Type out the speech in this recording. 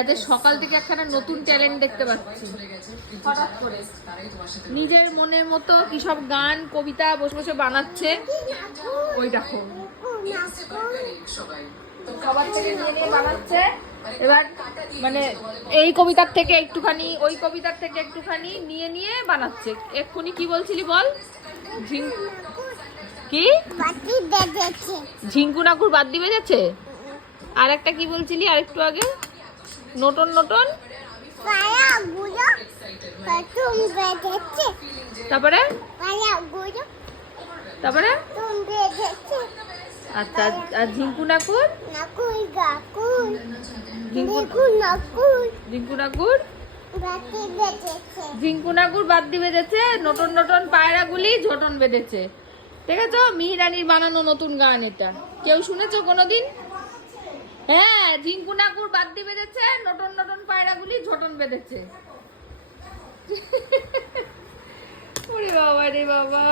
আজ সকাল থেকে একখানা নতুন ট্যালেন্ট দেখতে পাচ্ছি হঠাৎ করে নিজের মনের মতো কি সব গান কবিতা বসে বসে বানাচ্ছে। ওই দেখো সবার থেকে নিয়ে নিয়ে বানাচ্ছে। এবার মানে এই কবিতার থেকে একটুখানি ওই কবিতার থেকে একটুখানি নিয়ে নিয়ে বানাচ্ছে। এক্ষুনি কি বলছিলি বল? কি ঝিঙ্কু নাকুর বাদ্যি বেজেছে? আর একটা কি বলছিলি আর একটু আগে? নটন নটন তারপরে তারপরে আচ্ছা আর ঝিঙ্কু নাকুর ঝিঙ্কু নাকুর বাদ্যি বেজেছে। নটন নটন পায়রাগুলি ঝোটন বেঁধেছে। ঠিক আছে, মিহিরানির বানানো নতুন গান এটা। কেউ শুনেছো কোনোদিন? হ্যাঁ, ঝিঙ্কু নাকুর বাদ্যি বেজেছে, নটন নটন পায়রাগুলি ঝোটন বেঁধেছে। ওরে বাবা রে বাবা।